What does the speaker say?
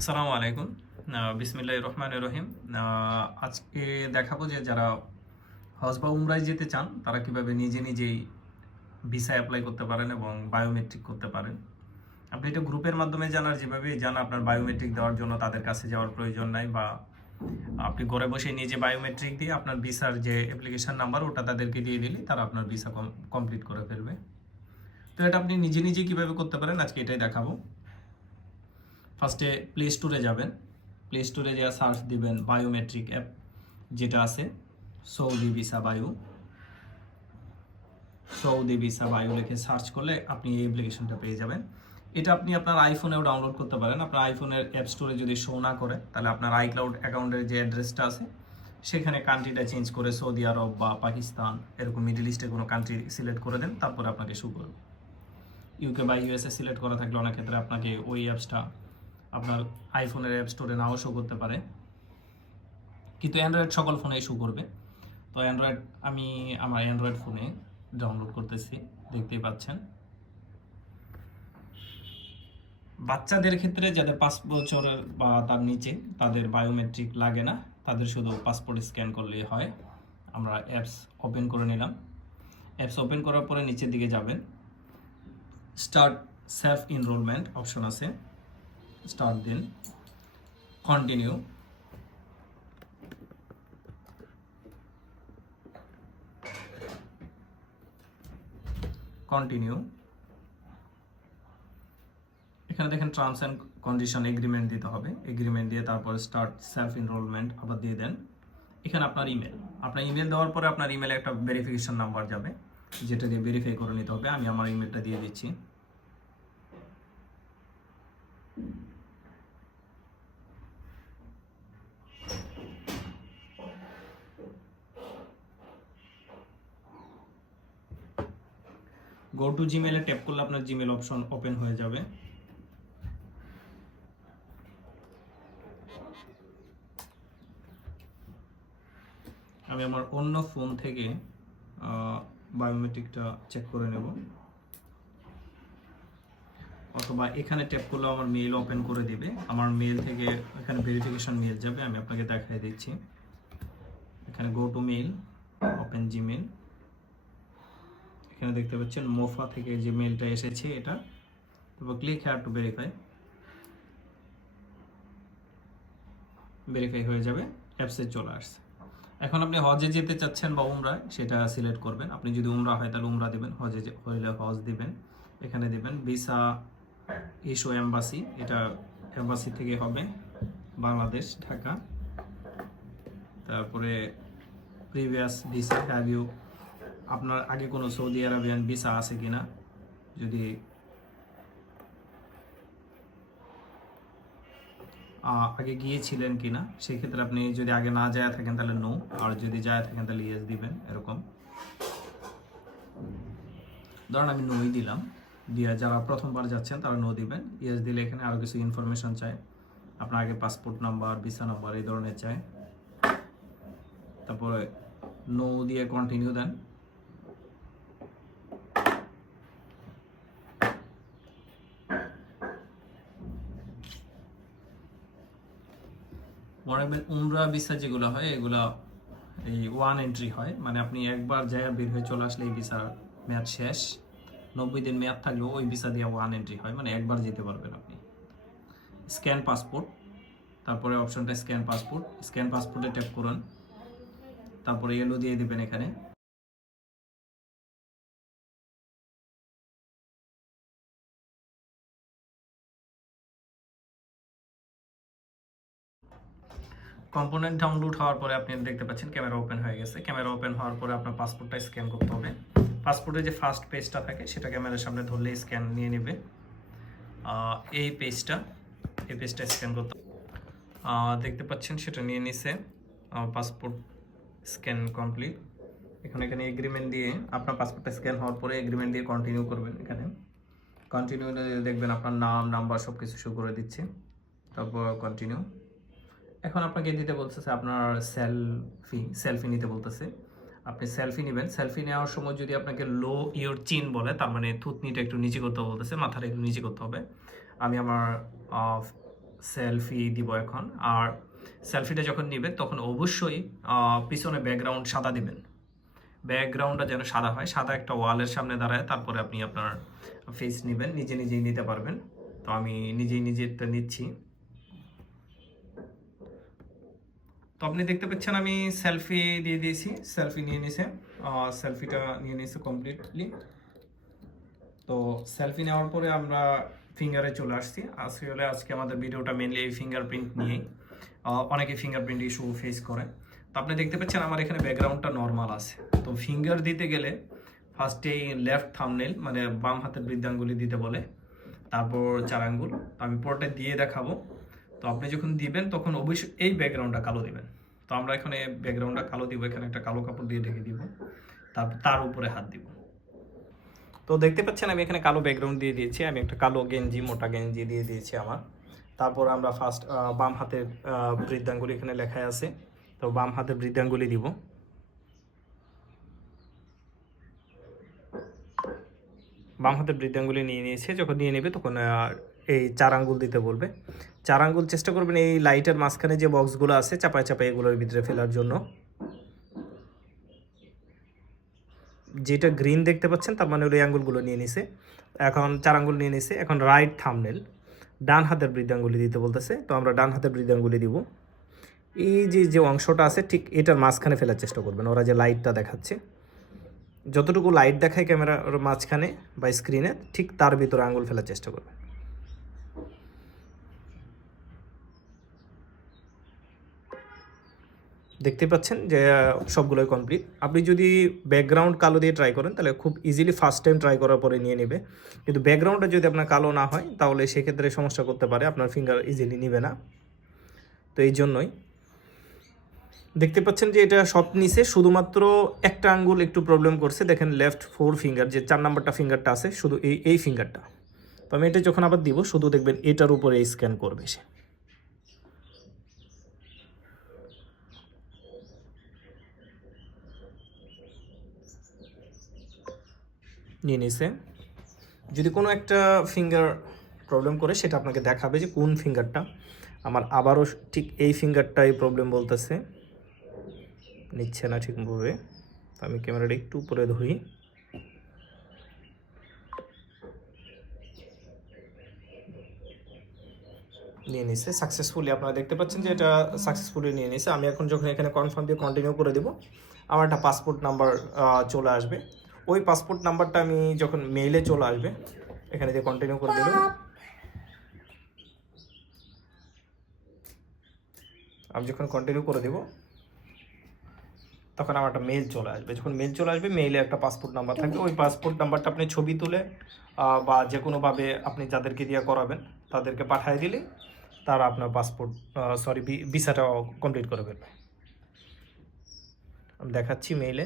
আসসালামু আলাইকুম। বিসমিল্লাহ রহমান রহিম। আজকে দেখাবো যে যারা হজ বা উমরায় যেতে চান, তারা কীভাবে নিজে নিজেই ভিসা অ্যাপ্লাই করতে পারেন এবং বায়োমেট্রিক করতে পারেন। আপনি এটা গ্রুপের মাধ্যমে জানার যেভাবে জান আপনার বায়োমেট্রিক দেওয়ার জন্য তাদের কাছে যাওয়ার প্রয়োজন নাই বা আপনি ঘরে বসে নিজে বায়োমেট্রিক দিয়ে আপনার ভিসার যে অ্যাপ্লিকেশন নাম্বার ওটা তাদেরকে দিয়ে দিলে তারা আপনার ভিসা কমপ্লিট করে ফেলবে। তো এটা আপনি নিজে নিজে কীভাবে করতে পারেন, আজকে এটাই দেখাবো। ফার্স্টে প্লে স্টোরে যাবেন। প্লে স্টোরে যা সার্চ দিবেন বায়োমেট্রিক অ্যাপ যেটা আছে Saudi visa bio Saudi visa bio লিখে সার্চ করলে আপনি এই অ্যাপ্লিকেশনটা পেয়ে যাবেন। এটা আপনি আপনার আইফোনেও ডাউনলোড করতে পারেন। আপনার আইফোনের অ্যাপ স্টোরে যদি শো না করে, তাহলে আপনার আইক্লাউড অ্যাকাউন্টের যে অ্যাড্রেসটা আছে, সেখানে কান্ট্রিটা চেঞ্জ করে সৌদি আরব বা পাকিস্তান এরকম মিডল ইস্টের কোনো কান্ট্রি সিলেক্ট করে দেন, তারপরে আপনাকে শো করবে। ইউকে বা ইউএসএ সিলেক্ট করা থাকলে অনেক ক্ষেত্রে আপনাকে ওই অ্যাপসটা আপনার আইফোনের অ্যাপ স্টোরে নাও শো করতে পারে। কিন্তু অ্যান্ড্রয়েড সকল ফোনেই শো করবে। তো অ্যান্ড্রয়েড আমি আমার অ্যান্ড্রয়েড ফোনে ডাউনলোড করতেছি, দেখতেই পাচ্ছেন। বাচ্চাদের ক্ষেত্রে যাদের পাঁচ বছরের বা তার নিচে, তাদের বায়োমেট্রিক লাগে না। তাদের শুধু পাসপোর্ট স্ক্যান করলেই হয়। আমরা অ্যাপস ওপেন করে নিলাম। অ্যাপস ওপেন করার পরে নিচের দিকে যাবেন। স্টার্ট সেলফ এনরোলমেন্ট অপশন আছে। স্টার্ট দিন। কন্টিনিউ কন্টিনিউ এখানে দেখেন টার্মস অ্যান্ড কন্ডিশন এগ্রিমেন্ট দিতে হবে। এগ্রিমেন্ট দিয়ে তারপর স্টার্ট সেলফ এনরোলমেন্ট আবার দিয়ে দেন। এখানে আপনার ইমেল আপনার ইমেল দেওয়ার পরে আপনার ইমেলে একটা ভেরিফিকেশন নাম্বার যাবে। যেটা দিয়ে ভেরিফাই করে নিতে হবে। আমি আমার ইমেলটা দিয়ে দিচ্ছি। গো টু জিমেলে ট্যাপ করলে আপনার জিমেল অপশন ওপেন হয়ে যাবে। আমি আমার অন্য ফোন থেকে বায়োমেট্রিকটা চেক করে নেব। অথবা এখানে ট্যাপ করলেও আমার মেল ওপেন করে দিবে। আমার মেল থেকে এখানে ভেরিফিকেশন মেল যাবে, আমি আপনাকে দেখাই দিচ্ছি। এখানে go to mail open Gmail এখানে দেখতে পাচ্ছেন মোফা থেকে যে মেলটা এসেছে এটা। তারপর ক্লিক হ্যার টু ভেরিফাই ভেরিফাই হয়ে যাবে অ্যাপসে চলে আসছে। এখন আপনি হজে যেতে চাচ্ছেন বা উমরায় সেটা সিলেক্ট করবেন। আপনি যদি উমরা হয় তাহলে উমরা দেবেন, হজে হইলে হজ দিবেন, এখানে দেবেন ভিসা ইস্যু অ্যাম্বাসি এটা অ্যাম্বাসি থেকে হবে বাংলাদেশ, ঢাকা। তারপরে প্রিভিয়াস ভিসা হ্যাভ ইউ আপনার আগে কোনো সৌদি আরবিয়ান ভিসা আছে কিনা? যদি আগে গিয়েছিলেন কিনা? সেক্ষেত্রে আপনি যদি আগে না যায় থাকেন তাহলে নো আর যদি যায় থাকেন তাহলে ইয়েস দিবেন, এরকম। ধরুন আমি নোই দিলাম, দিয়ে যারা প্রথমবার যাচ্ছেন তারা নো দিবেন ইয়েস দিলে এখানে আরও কিছু ইনফরমেশন চায় আপনার আগে পাসপোর্ট নাম্বার ভিসা নাম্বার এই ধরনের চায় তারপরে নো দিয়ে কন্টিনিউ দেন। রাখবেন উমরা ভিসা যেগুলো হয়, এগুলো এই ওয়ান এন্ট্রি হয়। মানে আপনি একবার জায়গা বের হয়ে চলে আসলে এই ভিসার মেয়াদ শেষ। নব্বই দিন মেয়াদ থাকলেও ওই ভিসা দিয়ে ওয়ান এন্ট্রি হয় মানে একবার যেতে পারবেন আপনি। স্ক্যান পাসপোর্ট, তারপরে অপশনটা স্ক্যান পাসপোর্ট। স্ক্যান পাসপোর্টে ট্যাপ করুন। তারপরে এলো দিয়ে দেবেন এখানে। কম্পোনেন্ট ডাউনলোড হওয়ার পরে আপনি দেখতে পাচ্ছেন ক্যামেরা ওপেন হয়ে গেছে। ক্যামেরা ওপেন হওয়ার পরে আপনার পাসপোর্টটা স্ক্যান করতে হবে। পাসপোর্টের যে ফার্স্ট পেজটা থাকে, সেটা ক্যামেরার সামনে ধরলে স্ক্যান নিয়ে নেবে। এই পেজটা এই পেজটা স্ক্যান করতে দেখতে পাচ্ছেন সেটা নিয়ে নিছে। পাসপোর্ট স্ক্যান কমপ্লিট এখানে এখানে এগ্রিমেন্ট দিয়ে আপনার পাসপোর্টটা স্ক্যান হওয়ার পরে এগ্রিমেন্ট দিয়ে কন্টিনিউ করবেন এখানে। কন্টিনিউ দেখবেন আপনার নাম নাম্বার সব কিছু শো করে দিচ্ছে। তারপর কন্টিনিউ এখন আপনাকে দিতে বলতেছে আপনার সেলফি সেলফি নিতে বলতেছে। আপনি সেলফি নেবেন। সেলফি নেওয়ার সময় যদি আপনাকে লো ইওর চিন বলে, তার মানে থুতনিটা একটু নিচে করতে বলতেছে, মাথাটা একটু নিচে করতে হবে। আমি আমার সেলফি দিব এখন। আর সেলফিটা যখন নেবেন, তখন অবশ্যই পিছনে ব্যাকগ্রাউন্ড সাদা দিবেন। ব্যাকগ্রাউন্ডটা যেন সাদা হয়, সাদা একটা ওয়ালের সামনে দাঁড়ায়, তারপরে আপনি আপনার ফেস নেবেন, নিজে নিজেই নিতে পারবেন। তো আমি নিজেই নিজেরটা নিচ্ছি। তো আপনি দেখতে পাচ্ছেন আমি সেলফি দিয়ে দিয়েছি। সেলফি নিয়ে নিয়েছে সেলফিটা নিয়ে নিয়েছে কমপ্লিটলি তো সেলফি নেওয়ার পরে আমরা ফিঙ্গারে চলে আসছি। আসলে আজকে আমাদের ভিডিওটা মেনলি এই ফিঙ্গারপ্রিন্ট নিয়েই। অনেকে ফিঙ্গারপ্রিন্ট ইস্যু ফেস করে। তো আপনি দেখতে পাচ্ছেন আমার এখানে ব্যাকগ্রাউন্ডটা নর্মাল আছে। তো ফিঙ্গার দিতে গেলে ফার্স্টে লেফট থামনেল মানে বাম হাতের বৃদ্ধাঙ্গুলি দিতে বলে। তারপর চার আঙ্গুল। আমি পরটা দিয়ে দেখাবো। তো আপনি যখন দিবেন, তখন অবশ্যই এই ব্যাকগ্রাউন্ডটা কালো দিবেন। তো আমরা এখানে ব্যাকগ্রাউন্ডটা কালো দিব, এখানে একটা কালো কাপড় দিয়ে ঢেকে দিব। তারপর তার উপরে হাত দিব। তো দেখতে পাচ্ছেন, আমি এখানে কালো ব্যাকগ্রাউন্ড দিয়ে দিয়েছি। আমি একটা কালো গেঞ্জি, মোটা গেঞ্জি দিয়ে দিয়েছি আমার। তারপর আমরা ফার্স্ট বাম হাতের বৃদ্ধাঙ্গুলি এখানে লেখায় আছে। তো বাম হাতের বৃদ্ধাঙ্গুলি দিব। বাম হাতের বৃদ্ধাঙ্গুলি নিয়ে নিয়েছে। যখন নিয়ে নেবে, তখন এই চার আঙ্গুল দিতে বলবে। চার আঙ্গুল চেষ্টা করবেন এই লাইটের মাঝখানে যে বক্সগুলো আছে চাপায় চাপায় এগুলোর ভিতরে ফেলার জন্য। যেটা গ্রিন দেখতে পাচ্ছেন, তার মানে ওই আঙ্গুলগুলো নিয়ে নিছে। এখন চার আঙ্গুল নিয়ে নিছে, এখন রাইট থামনেল ডান হাতের বৃদ্ধাঙ্গুলি দিতে বলতেছে, তো আমরা ডান হাতের বৃদ্ধাঙ্গুলি দিব। এই যে যে অংশটা আছে, ঠিক এটার মাঝখানে ফেলার চেষ্টা করবেন, ওরা যে লাইটটা দেখাচ্ছে। যতটুকু লাইট দেখায় ক্যামেরার মাঝখানে বা স্ক্রিনে ঠিক তার ভিতরে আঙ্গুল ফেলার চেষ্টা করবেন। দেখতে পাচ্ছেন যে সবগুলোই কমপ্লিট আপনি যদি ব্যাকগ্রাউন্ড কালো দিয়ে ট্রাই করেন, তাহলে খুব ইজিলি ফার্স্ট টাইম ট্রাই করার পরে নিয়ে নেবে। কিন্তু ব্যাকগ্রাউন্ডটা যদি আপনার কালো না হয়, তাহলে সেক্ষেত্রে সমস্যা করতে পারে, আপনার ফিঙ্গার ইজিলি নেবে না। তো এই জন্যই। দেখতে পাচ্ছেন যে, এটা সব নিচে শুধুমাত্র একটা আঙ্গুল একটু প্রবলেম করছে। দেখেন লেফট ফোর ফিঙ্গার যে চার নাম্বারটা ফিঙ্গারটা আছে, শুধু এই এই ফিঙ্গারটা তো আমি এটা যখন আবার দিব, শুধু দেখবেন এটার উপরে স্ক্যান করবে সে। নিয়ে নিছে। যদি কোনো একটা ফিঙ্গার প্রবলেম করে, সেটা আপনাকে দেখাবে যে কোন ফিঙ্গারটা আমার আবারও ঠিক এই ফিঙ্গারটাই প্রবলেম বলতেছে। নিচ্ছে না ঠিকভাবে। তো আমি ক্যামেরাটা একটু উপরে ধরি। নিয়ে নিছে। সাকসেসফুলি আপনারা দেখতে পাচ্ছেন যে এটা সাকসেসফুলি নিয়ে নিছে। আমি এখন যখন এখানে কনফার্ম দিয়ে কন্টিনিউ করে দেবো, আমার একটা পাসপোর্ট নাম্বার চলে আসবে। ওই পাসপোর্ট নাম্বারটা আমি যখন মেইলে চলে আসবে এখানে দিয়ে কন্টিনিউ করে দিলাম আমি যখন কন্টিনিউ করে দেব তখন আমার একটা মেল চলে আসবে। যখন মেল চলে আসবে মেইলে একটা পাসপোর্ট নাম্বার থাকবে। ওই পাসপোর্ট নাম্বারটা আপনি ছবি তুলে বা যে কোনোভাবে আপনি যাদেরকে দিয়ে করাবেন তাদেরকে পাঠিয়ে দিলে তারা আপনার পাসপোর্ট সরি ভিসাটা কমপ্লিট করে ফেলবে। আমি দেখাচ্ছি মেইলে